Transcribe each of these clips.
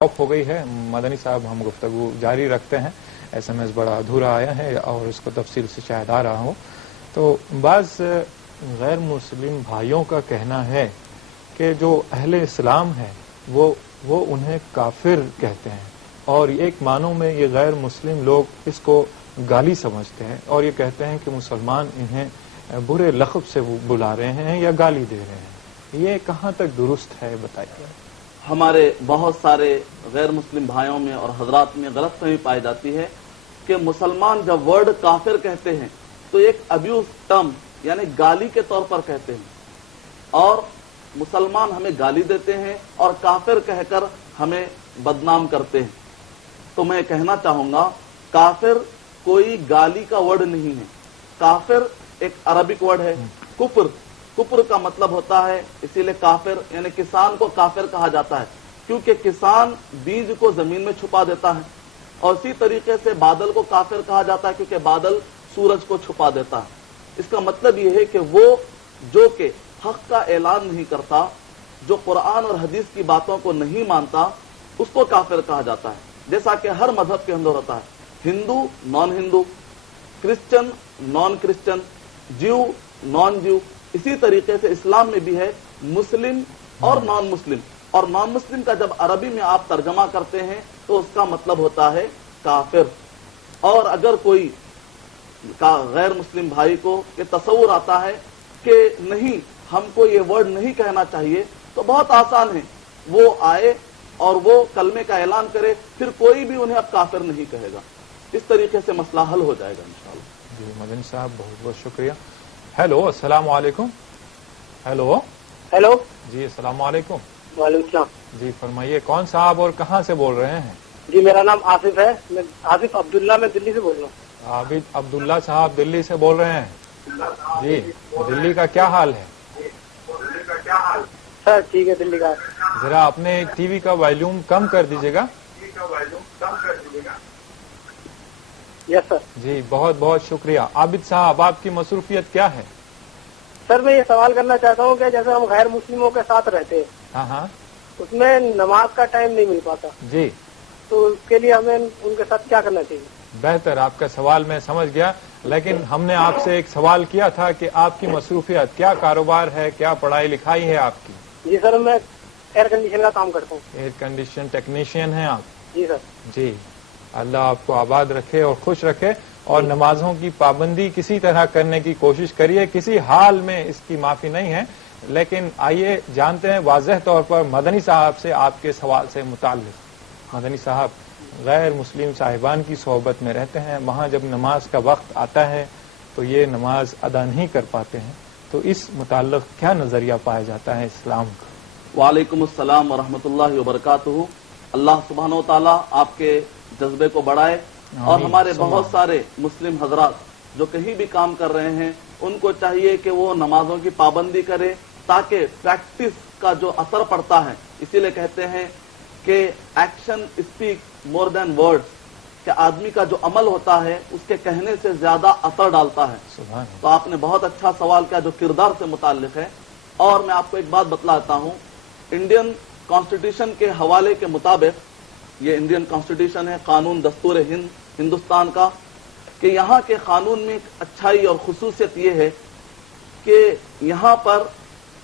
Of हो गई है। मदनी साहब, हम गुफ्तगू जारी रखते हैं। SMS बड़ा अधूरा आया है और इसको तफसील से शायद आ रहा हो। तो बाज़ गैर मुस्लिम भाइयों का कहना है कि जो अहले इस्लाम है वो उन्हें काफिर कहते हैं और एक मानों में ये गैर मुस्लिम लोग इसको गाली समझते हैं और ये कहते हैं कि मुसलमान इन्हें बुरे लक़ब से बुला रहे हैं या गाली दे रहे हैं। ये कहाँ तक दुरुस्त है, बताइए। हमारे बहुत सारे गैर मुस्लिम भाइयों में और हजरात में गलतफहमी पाई जाती है कि मुसलमान जब वर्ड काफिर कहते हैं तो एक अब्यूज टर्म यानी गाली के तौर पर कहते हैं और मुसलमान हमें गाली देते हैं और काफिर कहकर हमें बदनाम करते हैं। तो मैं कहना चाहूंगा काफिर कोई गाली का वर्ड नहीं है। काफिर एक अरबिक वर्ड है। कुफ्र का मतलब होता है, इसीलिए काफिर यानी किसान को काफिर कहा जाता है क्योंकि किसान बीज को जमीन में छुपा देता है। और इसी तरीके से बादल को काफिर कहा जाता है क्योंकि बादल सूरज को छुपा देता है। इसका मतलब यह है कि वो जो कि हक का ऐलान नहीं करता, जो कुरान और हदीस की बातों को नहीं मानता, उसको काफिर कहा जाता है। जैसा कि हर मजहब के अंदर होता है, Hindu non Hindu, Christian non Christian, ज्यू नॉन ज्यू। इसी तरीके से इस्लाम में भी है मुस्लिम और नॉन मुस्लिम। और नॉन मुस्लिम का जब अरबी में आप तर्जमा करते हैं तो उसका मतलब होता है काफिर। और अगर कोई का गैर मुस्लिम भाई को ये तसव्वुर आता है कि नहीं हमको ये वर्ड नहीं कहना चाहिए, तो बहुत आसान है, वो आए और वो कलमे का ऐलान करे, फिर कोई भी उन्हें अब काफिर नहीं कहेगा। इस तरीके से मसला हल हो जाएगा इंशाअल्लाह। जी मदनी साहब, बहुत बहुत शुक्रिया। हेलो, अस्सलाम वालेकुम। हेलो हेलो जी, अस्सलाम वालेकुम। वालेकुम सलाम। जी फरमाइए, कौन साहब और कहाँ से बोल रहे हैं? जी मेरा नाम आसिफ है, मैं आसिफ अब्दुल्ला, मैं दिल्ली से बोल रहा हूँ। आबिद अब्दुल्ला साहब दिल्ली से बोल रहे हैं। जी, दिल्ली का क्या हाल है? सर ठीक है, दिल्ली का। जरा अपने टीवी का वॉल्यूम कम कर दीजिएगा। Yes sir. जी बहुत बहुत शुक्रिया। आबिद साहब, आपकी मसरूफियत क्या है? सर मैं ये सवाल करना चाहता हूँ कि जैसे हम गैर मुस्लिमों के साथ रहते हैं, हाँ हाँ, उसमें नमाज का टाइम नहीं मिल पाता, जी तो उसके लिए हमें उनके साथ क्या करना चाहिए? बेहतर, आपका सवाल मैं समझ गया, लेकिन हमने आपसे एक सवाल किया था कि आपकी मसरूफियत क्या, कारोबार है, क्या पढ़ाई लिखाई है आपकी? जी सर, मैं एयर कंडीशन का काम करता हूँ। एयर कंडीशन टेक्नीशियन हैं आप? जी सर। जी, अल्लाह आपको आबाद रखे और खुश रखे। और नमाजों की पाबंदी किसी तरह करने की कोशिश करिए, किसी हाल में इसकी माफी नहीं है। लेकिन आइए जानते हैं वाज़ेह तौर पर मदनी साहब से आपके सवाल से मुताल्लिक। मदनी साहब गैर मुस्लिम साहिबान की सोहबत में रहते हैं, वहाँ जब नमाज का वक्त आता है तो ये नमाज अदा नहीं कर पाते हैं, तो इस मुताल्लिक क्या नजरिया पाया जाता है इस्लाम का? वालेकुम अस्सलाम व रहमतुल्लाहि व बरकातुहू। अल्लाह सुब्हानहू व तआला आपके जज्बे को बढ़ाए और हमारे बहुत सारे मुस्लिम हजरात जो कहीं भी काम कर रहे हैं उनको चाहिए कि वो नमाजों की पाबंदी करें ताकि प्रैक्टिस का जो असर पड़ता है, इसीलिए कहते हैं कि action speak more than words, कि आदमी का जो अमल होता है उसके कहने से ज्यादा असर डालता है। तो आपने बहुत अच्छा सवाल किया जो किरदार से मुताल्लिक है। और मैं आपको एक बात बतलाता हूँ, इंडियन कॉन्स्टिट्यूशन के हवाले के मुताबिक, ये इंडियन कॉन्स्टिट्यूशन है, कानून दस्तूर हिंदुस्तान का, कि यहाँ के कानून में एक अच्छाई और खुसूसियत ये है कि यहाँ पर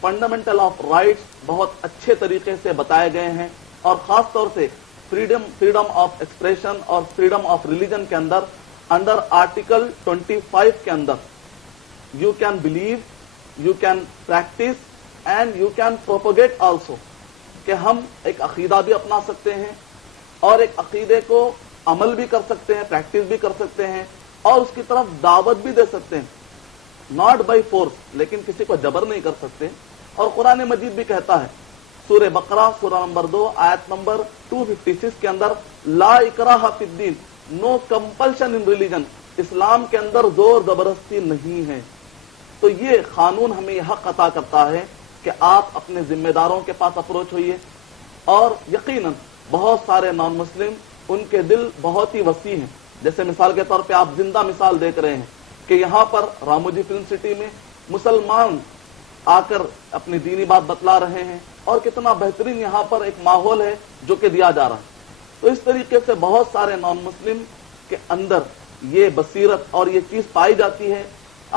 फंडामेंटल ऑफ राइट्स बहुत अच्छे तरीके से बताए गए हैं और खास तौर से फ्रीडम ऑफ एक्सप्रेशन और फ्रीडम ऑफ रिलीजन के अंदर, अंडर आर्टिकल 25 के अंदर you can believe, you can practice and you can propagate also, कि हम एक अकीदा भी अपना सकते हैं और एक अकीदे को अमल भी कर सकते हैं, प्रैक्टिस भी कर सकते हैं और उसकी तरफ दावत भी दे सकते हैं, नॉट बाय फोर्स, लेकिन किसी को जबर नहीं कर सकते। और कुरान मजीद भी कहता है, सूरह बकरा सूरह नंबर 2 आयत नंबर 256 के अंदर, ला इकराह फिद्दीन, नो कंपल्शन इन रिलीजन, इस्लाम के अंदर जोर जबरदस्ती नहीं है। तो ये कानून हमें यह हक अता करता है कि आप अपने जिम्मेदारों के पास अप्रोच होइए। और यकीनन बहुत सारे नॉन मुस्लिम, उनके दिल बहुत ही वसी हैं। जैसे मिसाल के तौर पे आप जिंदा मिसाल देख रहे हैं कि यहाँ पर रामोजी फिल्म सिटी में मुसलमान آ کر اپنی دینی بات بتلا رہے ہیں، اور کتنا بہترین یہاں پر ایک ماحول ہے جو کہ دیا جا رہا ہے۔ تو اس طریقے سے بہت سارے نان مسلم کے اندر یہ بصیرت اور یہ چیز پائی جاتی ہے۔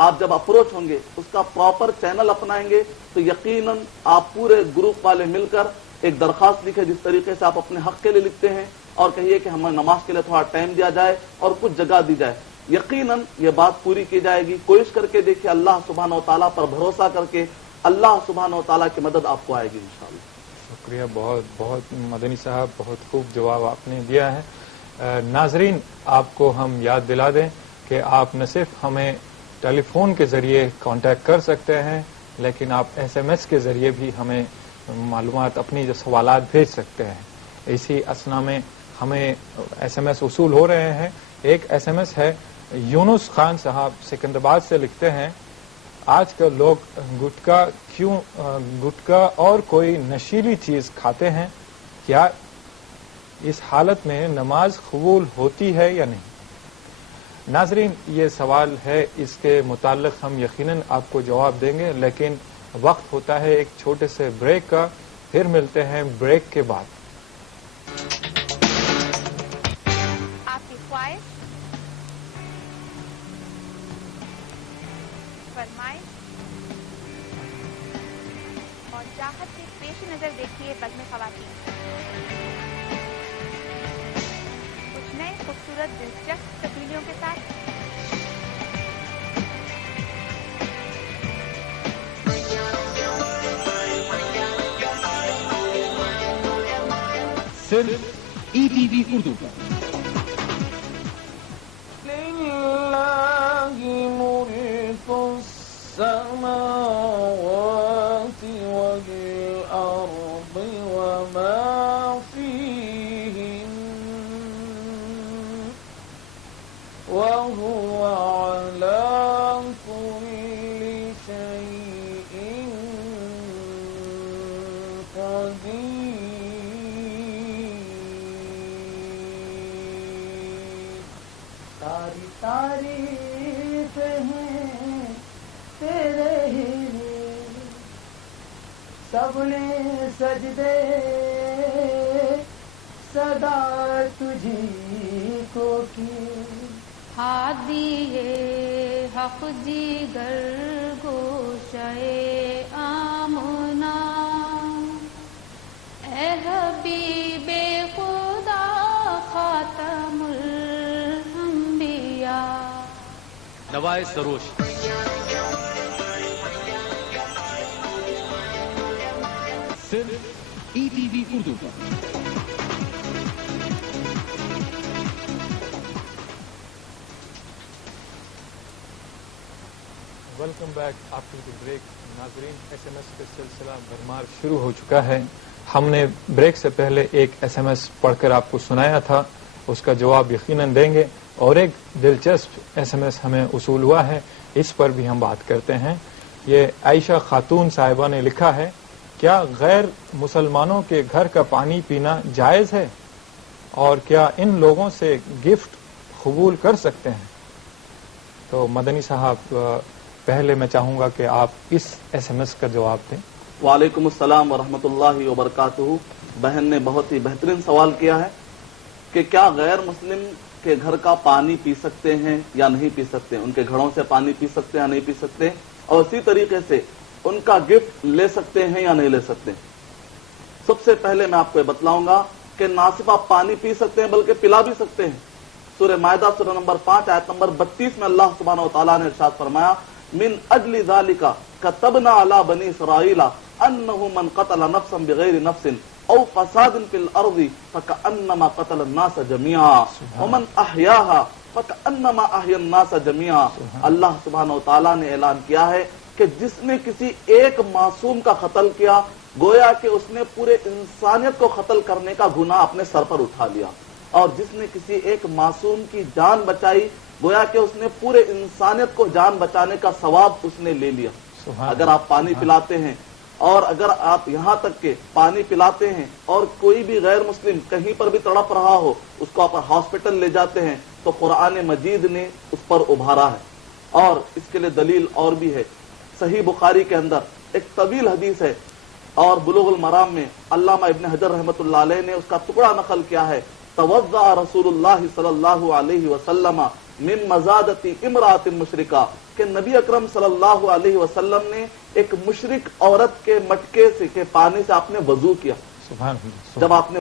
آپ جب اپروچ ہوں گے، اس کا پراپر چینل اپنائیں گے، تو یقیناً آپ پورے گروپ والے مل کر ایک درخواست لکھیں، جس طریقے سے آپ اپنے حق کے لیے لکھتے ہیں، اور کہیے کہ ہمیں نماز کے لیے تھوڑا ٹائم دیا جائے اور کچھ جگہ دی جائے، یقیناً یہ بات پوری کی جائے گی۔ کوشش کر کے دیکھیے، اللہ سبحانہ و تعالیٰ پر بھروسہ کر کے اللہ سبحانہ و تعالیٰ کی مدد آپ کو آئے گی انشاءاللہ۔ شکریہ، بہت بہت مدنی صاحب، بہت خوب جواب آپ نے دیا ہے۔ ناظرین، آپ کو ہم یاد دلا دیں کہ آپ نہ صرف ہمیں ٹیلی فون کے ذریعے کانٹیکٹ کر سکتے ہیں، لیکن آپ ایس ایم ایس کے ذریعے بھی ہمیں معلومات، اپنی جو سوالات بھیج سکتے ہیں۔ اسی اسنا میں ہمیں ایس ایم ایس وصول ہو رہے ہیں۔ ایک ایس ایم ایس ہے، یونس خان صاحب سکندرآباد سے لکھتے ہیں، آج کل لوگ گٹکا اور کوئی نشیلی چیز کھاتے ہیں، کیا اس حالت میں نماز قبول ہوتی ہے یا نہیں؟ ناظرین، یہ سوال ہے، اس کے متعلق ہم یقیناً آپ کو جواب دیں گے، لیکن وقت ہوتا ہے ایک چھوٹے سے بریک کا، پھر ملتے ہیں بریک کے بعد۔ آپ کی خواہش، فرمائش اور چاہت کے پیش نظر دیکھیے بزم خواتین، کچھ نئے خوبصورت دلچسپ تبدیلیوں کے ساتھ۔ صرف ای ٹی وی اردو پر۔ للہ ملک السماوات والارض وما فیہن وهو على كل شيء قدير۔ ساری تعریف ہیں تیرے ہی، سب نے سجدے صدا تجھی کو کی۔ ہادی حق جگر گوشے آمنا، اے حبیب خدا خاتم الانبیاء۔ نوائے سروش۔ صرف E T V Urdu per. Welcome back after the break. ناظرین، ایس ایم ایس کا سلسلہ بھرمار شروع ہو چکا ہے۔ ہم نے بریک سے پہلے ایک ایس ایم ایس پڑھ کر آپ کو سنایا تھا، اس کا جواب یقیناً دیں گے، اور ایک دلچسپ ایس ایم ایس ہمیں وصول ہوا ہے، اس پر بھی ہم بات کرتے ہیں۔ یہ عائشہ خاتون صاحبہ نے لکھا ہے، کیا غیر مسلمانوں کے گھر کا پانی پینا جائز ہے، اور کیا ان لوگوں سے گفٹ قبول کر سکتے ہیں؟ تو مدنی صاحب، پہلے میں چاہوں گا کہ آپ اس ایس ایم ایس کا جواب دیں۔ وعلیکم السلام ورحمۃ اللہ وبرکاتہ۔ بہن نے بہت ہی بہترین سوال کیا ہے کہ کیا غیر مسلم کے گھر کا پانی پی سکتے ہیں یا نہیں پی سکتے، ان کے گھروں سے پانی پی سکتے ہیں یا نہیں پی سکتے، اور اسی طریقے سے ان کا گفٹ لے سکتے ہیں یا نہیں لے سکتے۔ سب سے پہلے میں آپ کو یہ بتلاؤں گا کہ نہ صرف آپ پانی پی سکتے ہیں بلکہ پلا بھی سکتے ہیں۔ سورہ مائدہ سورہ نمبر 5 آیت نمبر 32 میں اللہ سبحانہ و تعالیٰ نے ارشاد فرمایا، من اجل ذالک کتبنا علی بنی اسرائیل انہ من قتل نفسا بغیر نفس او فساد فی الارض فکأنما قتل الناس جميعا ومن احیاها فکأنما احیا الناس جميعا۔ اللہ سبحانہ و تعالیٰ نے اعلان کیا ہے کہ جس نے کسی ایک معصوم کا قتل کیا، گویا کہ اس نے پورے انسانیت کو قتل کرنے کا گناہ اپنے سر پر اٹھا لیا، اور جس نے کسی ایک معصوم کی جان بچائی، گویا کہ اس نے پورے انسانیت کو جان بچانے کا ثواب اس نے لے لیا۔ اگر آپ پانی پلاتے ہیں، اور اگر آپ یہاں تک کہ پانی پلاتے ہیں اور کوئی بھی غیر مسلم کہیں پر بھی تڑپ رہا ہو، اس کو آپ ہاسپٹل لے جاتے ہیں، تو قرآن مجید نے اس پر ابھارا ہے، اور اس کے لیے دلیل اور بھی ہے۔ صحیح بخاری کے اندر ایک طویل حدیث ہے اور بلوغ المرام میں علامہ ابن حجر رحمۃ اللہ علیہ نے اس کا ٹکڑا نقل کیا ہے. توضع رسول اللہ صلی اللہ علیہ وسلم من مزادتی امرات مشرکہ کہ نبی اکرم صلی اللہ علیہ وسلم نے ایک مشرک عورت کے مٹکے سے کے پانی سے آپ نے وضو کیا. سبحان اللہ. جب آپ نے